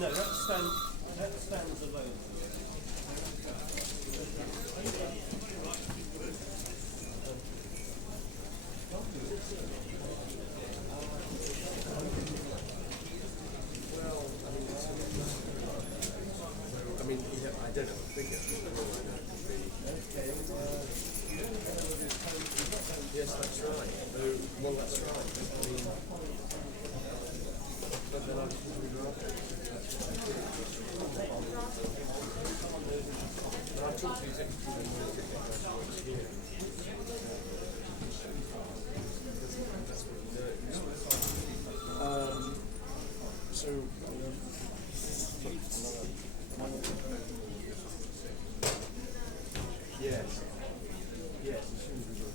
No, that stands alone. I mean, I don't have a figure. Yes, that's right. Well, that's right. I mean, but then I was and I talked to the executive and works here. That's what he knows. So. Yes. Yes, as soon as we got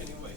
Anyway,